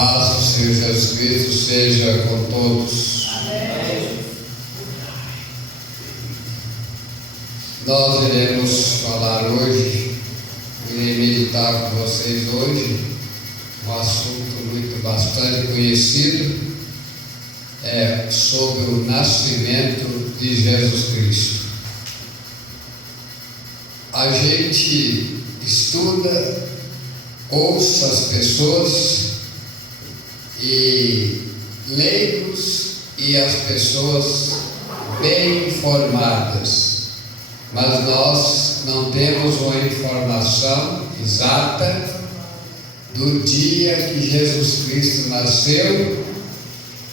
paz do Senhor Jesus Cristo seja com todos. Amém. Nós iremos falar hoje, irei meditar com vocês hoje, um assunto bastante conhecido, sobre o nascimento de Jesus Cristo. A gente estuda, ouça as pessoas e leigos e as pessoas bem informadas, mas nós não temos uma informação exata do dia que Jesus Cristo nasceu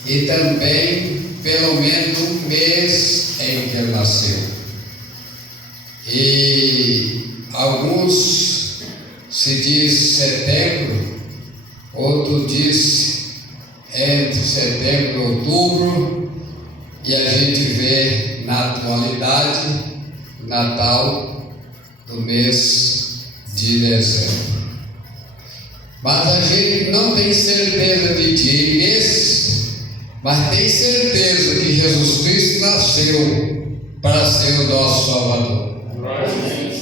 e também pelo menos um mês em que ele nasceu. E alguns se diz setembro, outro diz entre setembro e outubro, e a gente vê na atualidade o Natal do mês de dezembro. Mas a gente não tem certeza de dia e mês, mas tem certeza que Jesus Cristo nasceu para ser o nosso Salvador.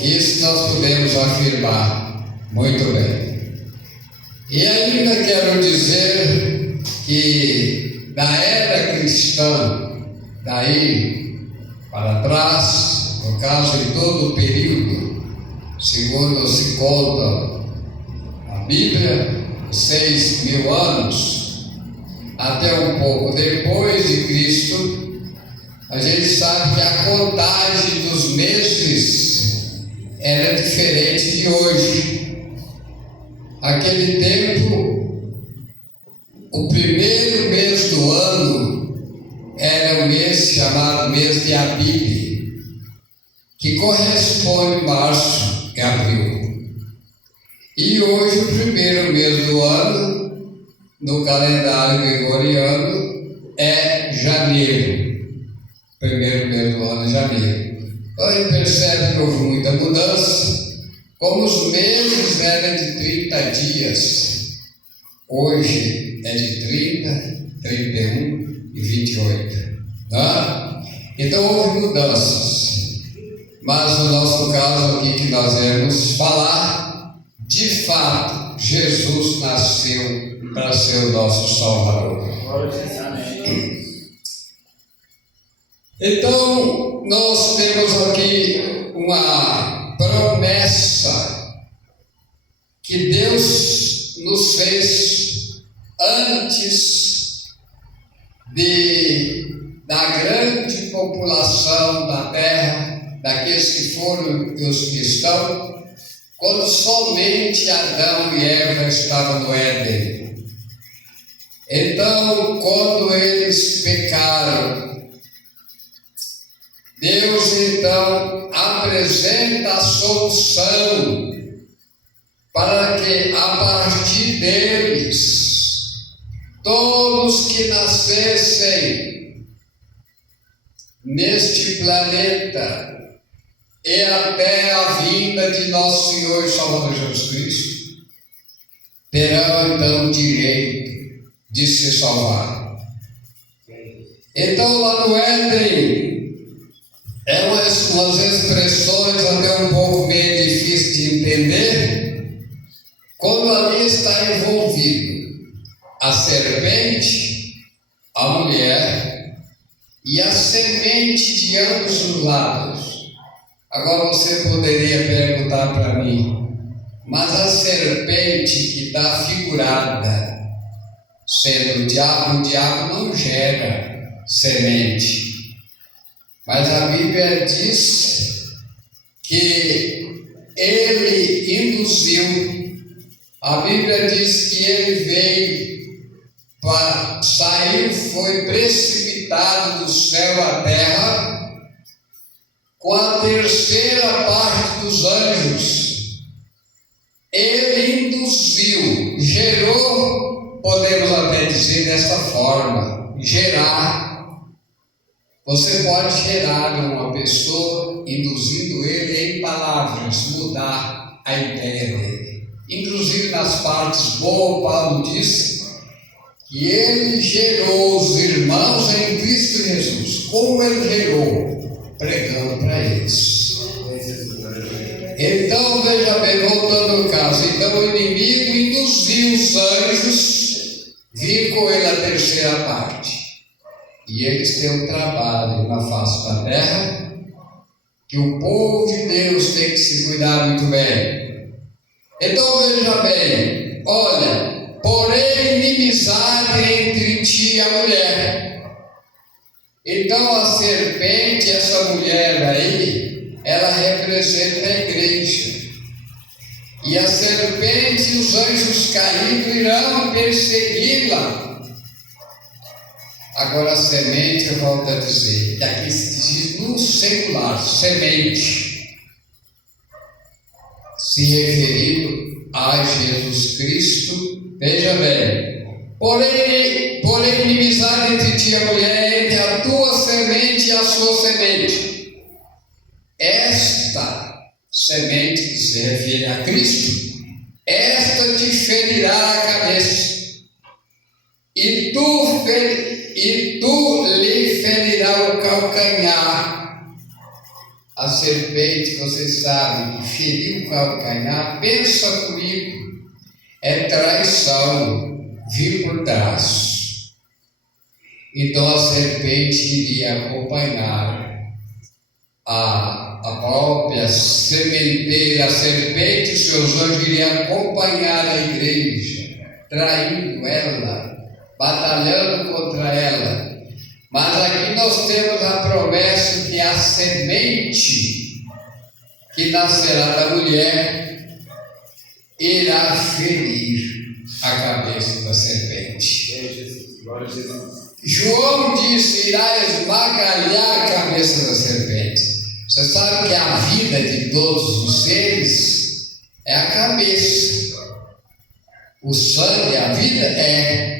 Isso nós podemos afirmar muito bem. E ainda quero dizer que na era cristã, daí para trás, no caso em todo o período, segundo se conta a Bíblia, 6.000 anos, até um pouco depois de Cristo, a gente sabe que a contagem dos meses era diferente de hoje. Aquele tempo, o primeiro mês do ano era o mês chamado mês de Abib, que corresponde a março e abril. E hoje o primeiro mês do ano, no calendário gregoriano, é janeiro. Primeiro mês do ano é janeiro. Então a gente percebe que houve muita mudança, como os meses eram de 30 dias, hoje é de 30, 31 e 28. Tá? Então houve mudanças, mas no nosso caso aqui que nós iremos falar, de fato, Jesus nasceu para ser o nosso Salvador. Então, nós temos aqui uma promessa que Deus nos fez antes da grande população da terra, daqueles que foram e os que estão, quando somente Adão e Eva estavam no Éden. Então, quando eles pecaram, Deus então apresenta a solução para que a partir deles, todos que nascessem neste planeta e até a vinda de nosso Senhor e Salvador Jesus Cristo, terão então o direito de se salvar. Então lá no Éden, umas expressões até um pouco meio difíceis de entender, quando ali está envolvido a serpente, a mulher e a semente de ambos os lados. Agora você poderia perguntar para mim, mas a serpente que está figurada, sendo o diabo não gera semente. Mas a Bíblia diz que ele induziu, a Bíblia diz que ele veio, saiu, foi precipitado do céu à terra com a terceira parte dos anjos. Ele induziu, gerou, podemos até dizer dessa forma, gerar. Você pode gerar uma pessoa induzindo ele em palavras, mudar a ideia dele. Inclusive nas partes boas, Paulo diz E ele gerou os irmãos em Cristo Jesus. Como ele gerou? Pregando para eles. Então, veja bem, voltando ao caso. Então, o inimigo induziu os anjos vir com ele a terceira parte. E eles têm um trabalho na face da terra que o povo de Deus tem que se cuidar muito bem. Então, veja bem, olha, porém inimizade entre ti e a mulher. Então a serpente, essa mulher aí, ela representa a igreja. E a serpente e os anjos caídos irão persegui-la. Agora a semente, eu volto a dizer, que aqui se diz no singular, semente, se referindo a Jesus Cristo. Veja bem, porém inimizade entre ti e a mulher, entre a tua semente e a sua semente. Esta semente que se refere a Cristo, esta te ferirá a cabeça, e tu lhe ferirá o calcanhar. A serpente, vocês sabem, que feriu o calcanhar, pensa comigo, é traição, vir por trás. Então a serpente iria acompanhar a própria sementeira, a serpente e seus anjos iriam acompanhar a igreja, traindo ela, batalhando contra ela. Mas aqui nós temos a promessa que a semente que nascerá da mulher irá ferir a cabeça da serpente. João disse: irá esmagalhar a cabeça da serpente. Você sabe que a vida de todos os seres é a cabeça. O sangue, a vida é.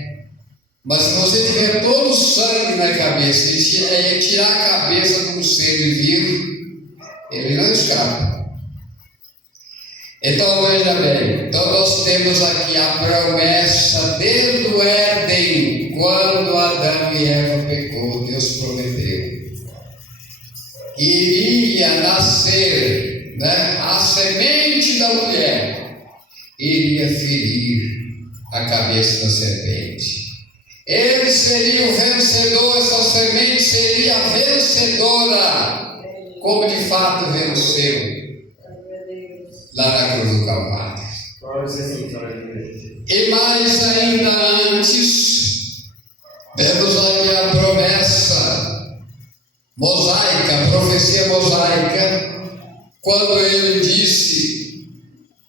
Mas se você tiver todo o sangue na cabeça e tirar a cabeça de um ser vivo, ele não escapa. Então veja bem, então nós temos aqui a promessa desde o Éden, quando Adão e Eva pecou, Deus prometeu. Iria nascer, a semente da mulher, iria ferir a cabeça da serpente. Ele seria o vencedor, essa semente seria a vencedora, como de fato venceu lá na cruz do Calvário. E mais ainda antes, vemos aqui a promessa mosaica, a profecia mosaica, quando ele disse,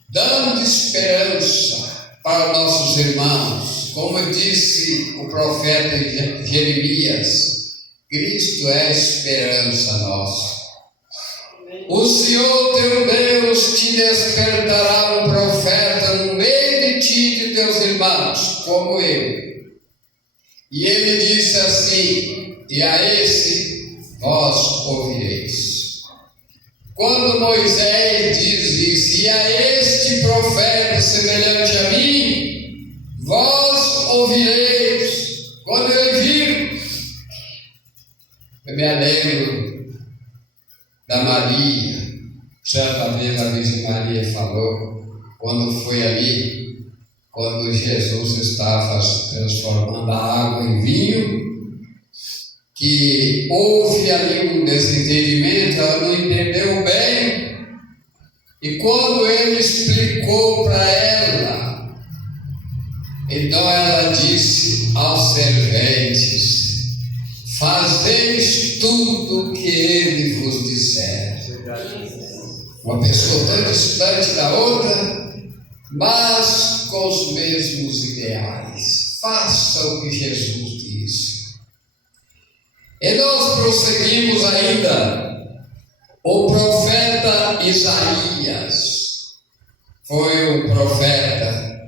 dando esperança para nossos irmãos. Como disse o profeta Jeremias, Cristo é a esperança nossa. O Senhor teu Deus te despertará um profeta no meio de ti e de teus irmãos, como eu. E ele disse assim, e a esse vós ouvireis. Quando Moisés diz isso, e a este profeta semelhante a mim, vós ouvireis. Quando ele vir, eu me alegro da Maria. Certa vez a Virgem Maria falou, quando foi ali, quando Jesus estava transformando a água em vinho, que houve ali um desentendimento, ela não entendeu bem, e quando ele explicou para ela, então ela disse aos serventes, fazeis tudo o que ele vos disser. Uma pessoa tão distante da outra, mas com os mesmos ideais. Faça o que Jesus disse. E nós prosseguimos ainda. O profeta Isaías foi um profeta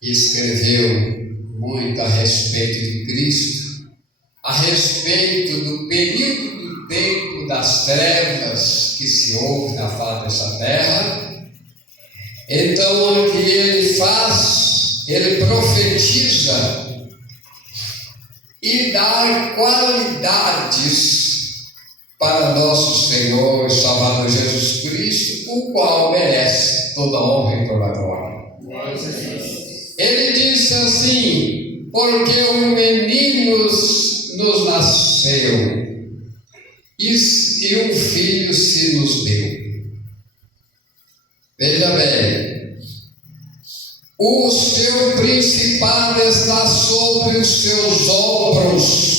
que escreveu muito a respeito de Cristo, a respeito do período do tempo das trevas que se houve na face dessa terra. Então o que ele faz, ele profetiza dar qualidades para nosso Senhor e Salvador Jesus Cristo, o qual merece toda honra e toda glória. Ele disse assim: porque um menino nos nasceu e um filho se nos deu. Veja bem, o seu principado está sobre os seus ombros.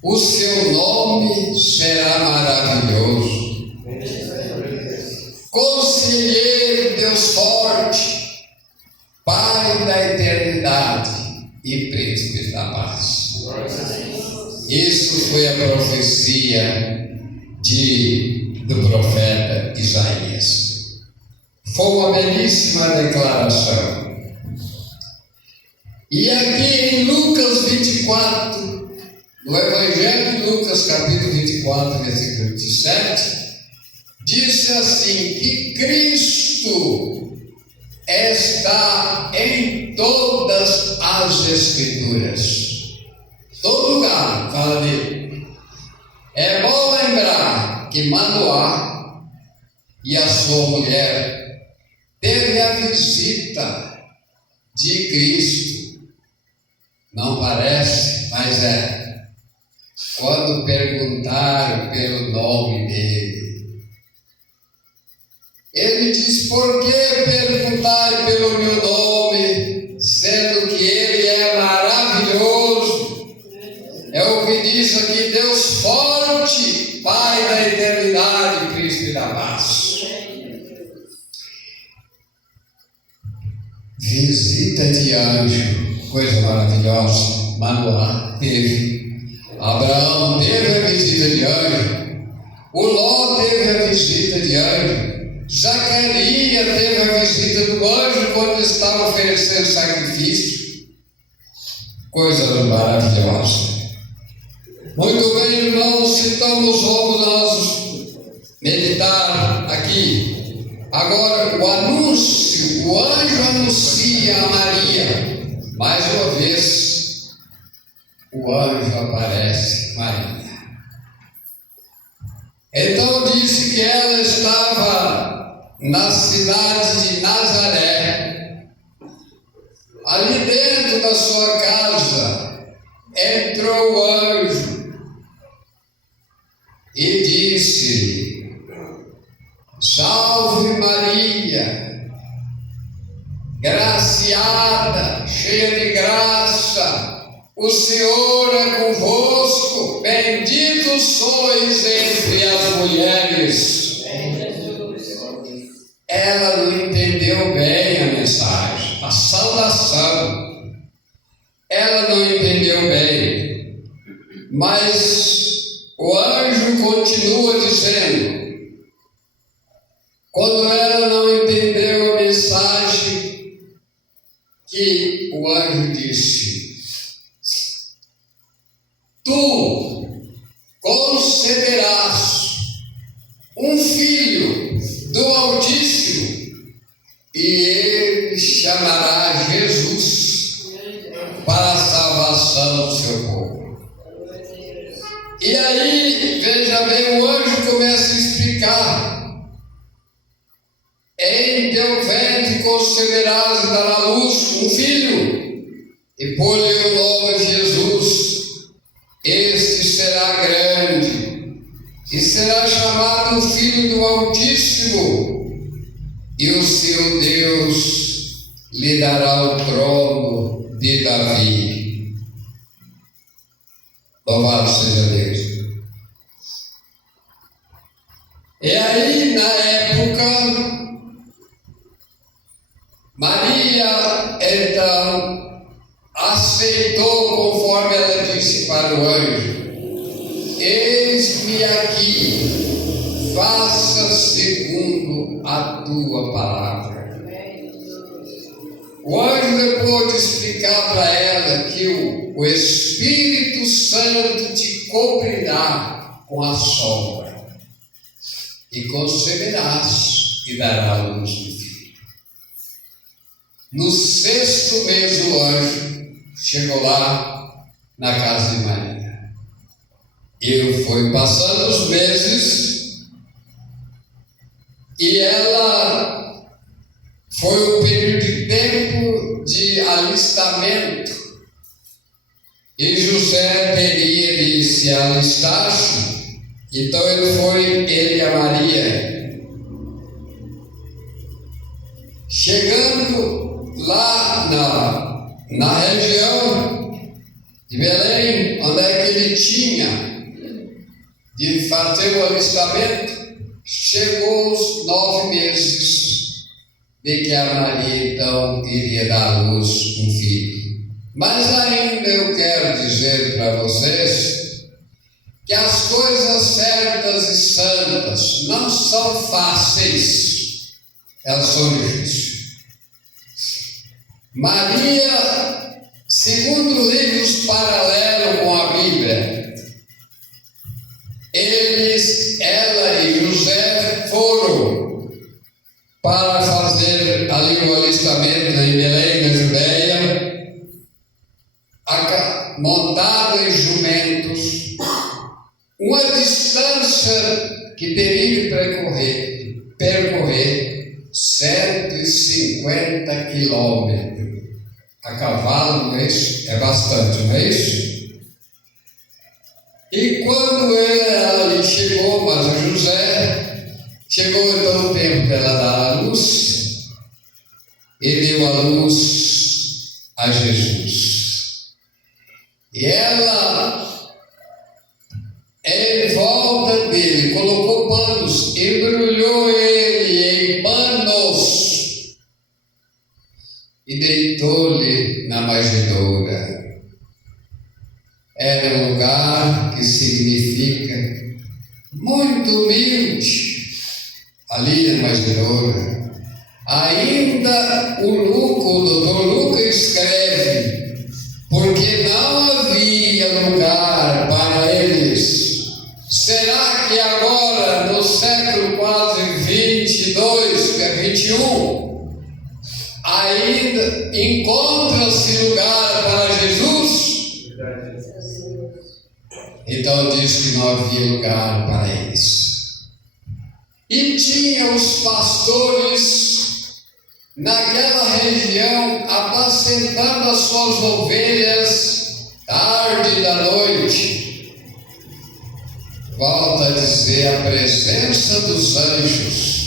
O seu nome será maravilhoso, Conselheiro, Deus forte, Pai da eternidade e Príncipe da paz. Isso foi a profecia do profeta Isaías. Foi uma belíssima declaração. E aqui em Lucas 24, no Evangelho de Lucas, capítulo 24, versículo 27, diz assim, que Cristo está em todas as Escrituras. Todo lugar fala dele. É bom lembrar que Manoá e a sua mulher teve a visita de Cristo. Não parece, mas é. Quando perguntaram pelo nome dele, ele diz: por que perguntar pelo meu nome, sendo que ele é maravilhoso? É o que diz aqui: Deus forte, Pai da eternidade, Príncipe da paz. Visita de anjo, coisa maravilhosa. Manoá teve. Abraão teve a visita de anjo, o Ló teve a visita de anjo, Zacarias teve a visita do anjo quando estava oferecendo sacrifício. Coisa maravilhosa. Muito bem, irmãos, então vamos nós meditar aqui. Agora, o anúncio, o anjo anuncia a Maria, mais uma vez. O anjo aparece, Maria. Então disse que ela estava na cidade de Nazaré. Ali dentro da sua casa entrou o anjo e disse: salve Maria, graciada, cheia de graça, o Senhor é convosco, benditos sois entre as mulheres. Ela não entendeu bem a mensagem, a saudação. Ela não entendeu bem, mas o anjo continua dizendo. Quando ela não entendeu a mensagem, que o anjo disse: tu concederás um filho do Altíssimo, e ele chamará Jesus para a salvação do seu povo. E aí, veja bem, o anjo começa a explicar: em teu ventre conceberás e dará luz um filho, e pôr-lhe o nome de Jesus. Este será grande e será chamado Filho do Altíssimo, e o seu Deus lhe dará o trono de Davi. Louvado seja Deus. E aí, na época, Maria então aceitou conforme ela disse para o anjo: eis-me aqui, faça segundo a tua palavra. O anjo, depois de explicar para ela que o Espírito Santo te cobrirá com a sombra, e conceberás e dará luz do filho. No 6º mês o anjo chegou lá na casa de Maria. E foi passando os meses e ela foi um período de tempo de alistamento. E José teria de se alistar, então ele e a Maria. Chegando lá na região de Belém, onde é que ele tinha de fazer o alistamento, chegou os 9 meses de que a Maria então iria dar à luz um filho. Mas ainda eu quero dizer para vocês que as coisas certas e santas não são fáceis, elas são difíceis. Maria, segundo livros paralelos com a Bíblia, ela e José foram para fazer ali o alistamento em Belém, na Judeia, montado em jumentos, uma distância que teria de percorrer 150 quilômetros. A cavalo, não é isso? É bastante, não é isso? E quando ela chegou, mas o José, chegou então o tempo dela dar a luz, e deu a luz a Jesus. E ela, em volta dele, colocou panos, embrulhou ele em panos e deitou-lhe na manjedoura. Era um lugar que significa muito humilde, ali na manjedoura. Ainda o doutor Lucas escreve, porque não havia lugar para eles. Será que agora, no século quase 22, que é 21, ainda encontra-se lugar para Jesus? Então diz que não havia lugar para eles. E tinha os pastores naquela região apacentando as suas ovelhas tarde da noite. Volta a dizer, a presença dos anjos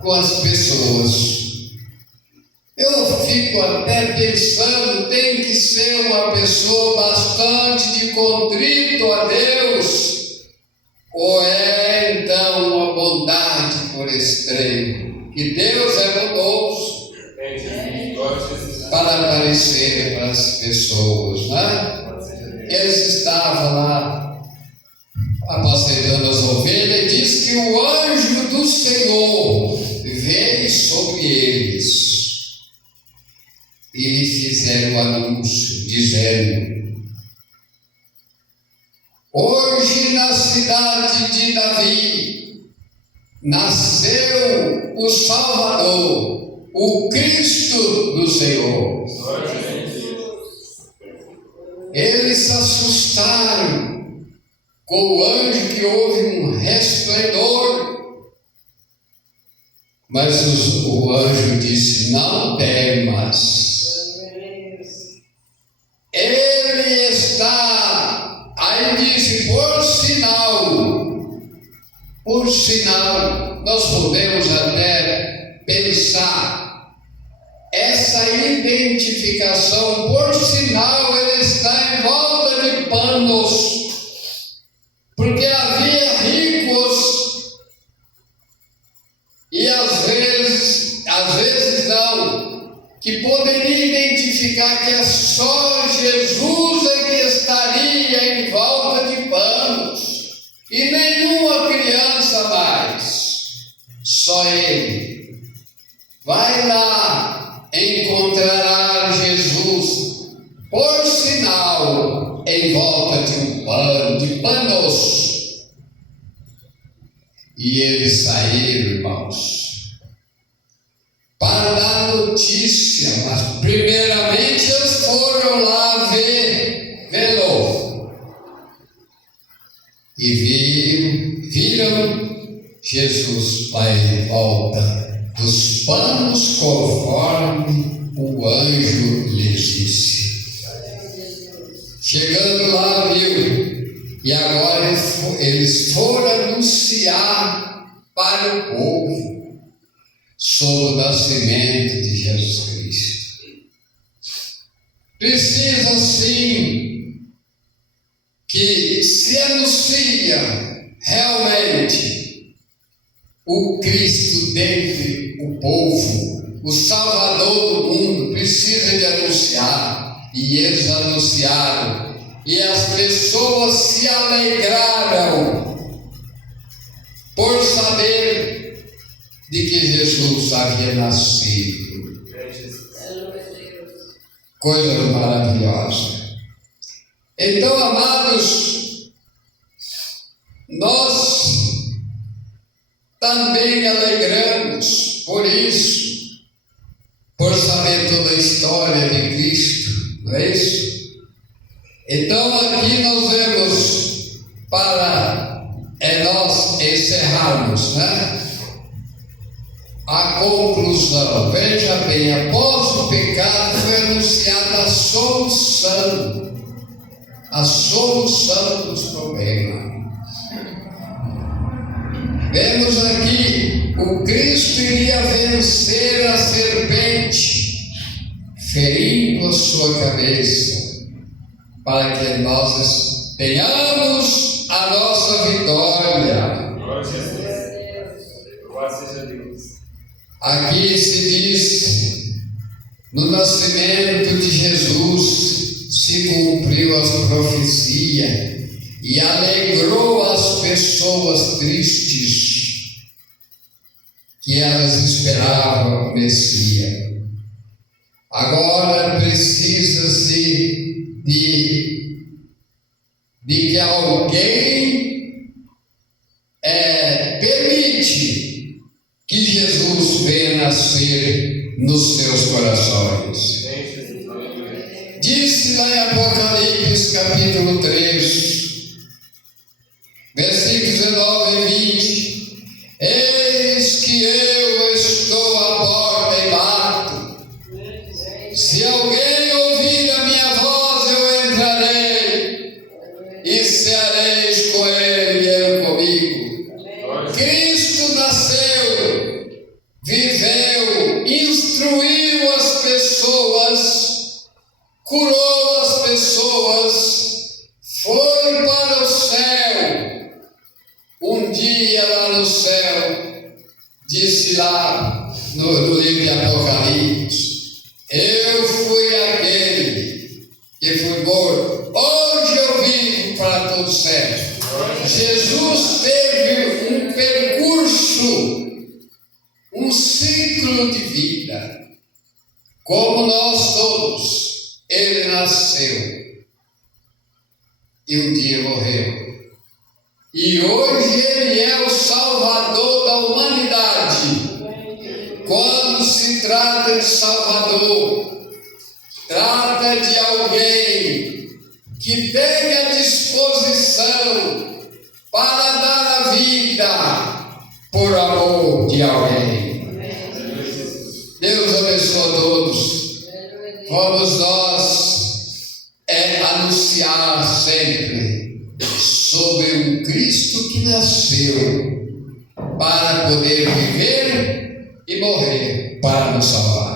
com as pessoas. Eu fico até pensando, tem que ser uma pessoa bastante de contrito a Deus, ou é então uma bondade por extremo, que Deus é bondoso para aparecer para as pessoas, né? Eles estavam lá apacentando as ovelhas, e diz que o anjo do Senhor veio sobre eles. E lhe fizeram o anúncio, dizendo: hoje na cidade de Davi nasceu o Salvador, o Cristo do Senhor. Eles se assustaram com o anjo, que houve um resplendor. Mas o anjo disse: não temas. Ele está, aí disse, por sinal, nós podemos até pensar, essa identificação, por sinal, ele está em volta de panos, porque havia ricos, e às vezes não, que poderia identificar que é só Jesus é que estaria em volta de panos, e nenhuma criança mais, só ele. Vai lá, encontrará Jesus, por sinal, em volta de panos. E eles saíram, irmãos, para dar notícia, mas primeiramente eles foram lá ver e viram Jesus vai e volta dos panos conforme o anjo lhes disse. Chegando lá, viu, e agora eles foram anunciar para o povo sobre o nascimento de Jesus Cristo. Precisa sim que se anuncia realmente o Cristo dentre o povo, o Salvador do mundo, precisa de anunciar. E eles anunciaram, e as pessoas se alegraram por saber de que Jesus havia nascido. Coisa maravilhosa. Então, amados, nós também alegramos por isso, por saber toda a história de Cristo, não é isso? Então aqui nós vemos, para nós encerrarmos, né? A conclusão. Veja bem, após o pecado foi anunciada a solução dos problemas. Vemos aqui, o Cristo iria vencer a serpente, ferindo a sua cabeça, para que nós tenhamos a nossa vitória. Glória seja Deus. Aqui se diz, no nascimento de Jesus se cumpriu a profecia e alegrou as pessoas tristes que elas esperavam o Messias. Agora precisa-se de que alguém permite que Jesus venha nascer nos seus corações. Disse lá em Apocalipse capítulo 3, versículos 19 e 20: eis que eu estou à porta e bato. Se alguém ouvir a minha voz, eu entrarei e ceareis com ele e ele comigo. Cristo nasceu, viveu, instruiu as pessoas, curou as pessoas, foi para o céu. Um dia lá no céu, disse lá no livro de Apocalipse: eu fui aquele que fui morto, hoje eu vivo para todo sempre. Jesus teve um percurso, um ciclo de vida, como nós todos. Ele nasceu e um dia morreu. E hoje ele é o Salvador da humanidade. Quando se trata de Salvador, trata de alguém que tenha disposição para dar a vida por amor de alguém. Deus abençoe a todos. Vamos nós anunciar sempre sobre um Cristo que nasceu para poder viver e morrer para nos salvar.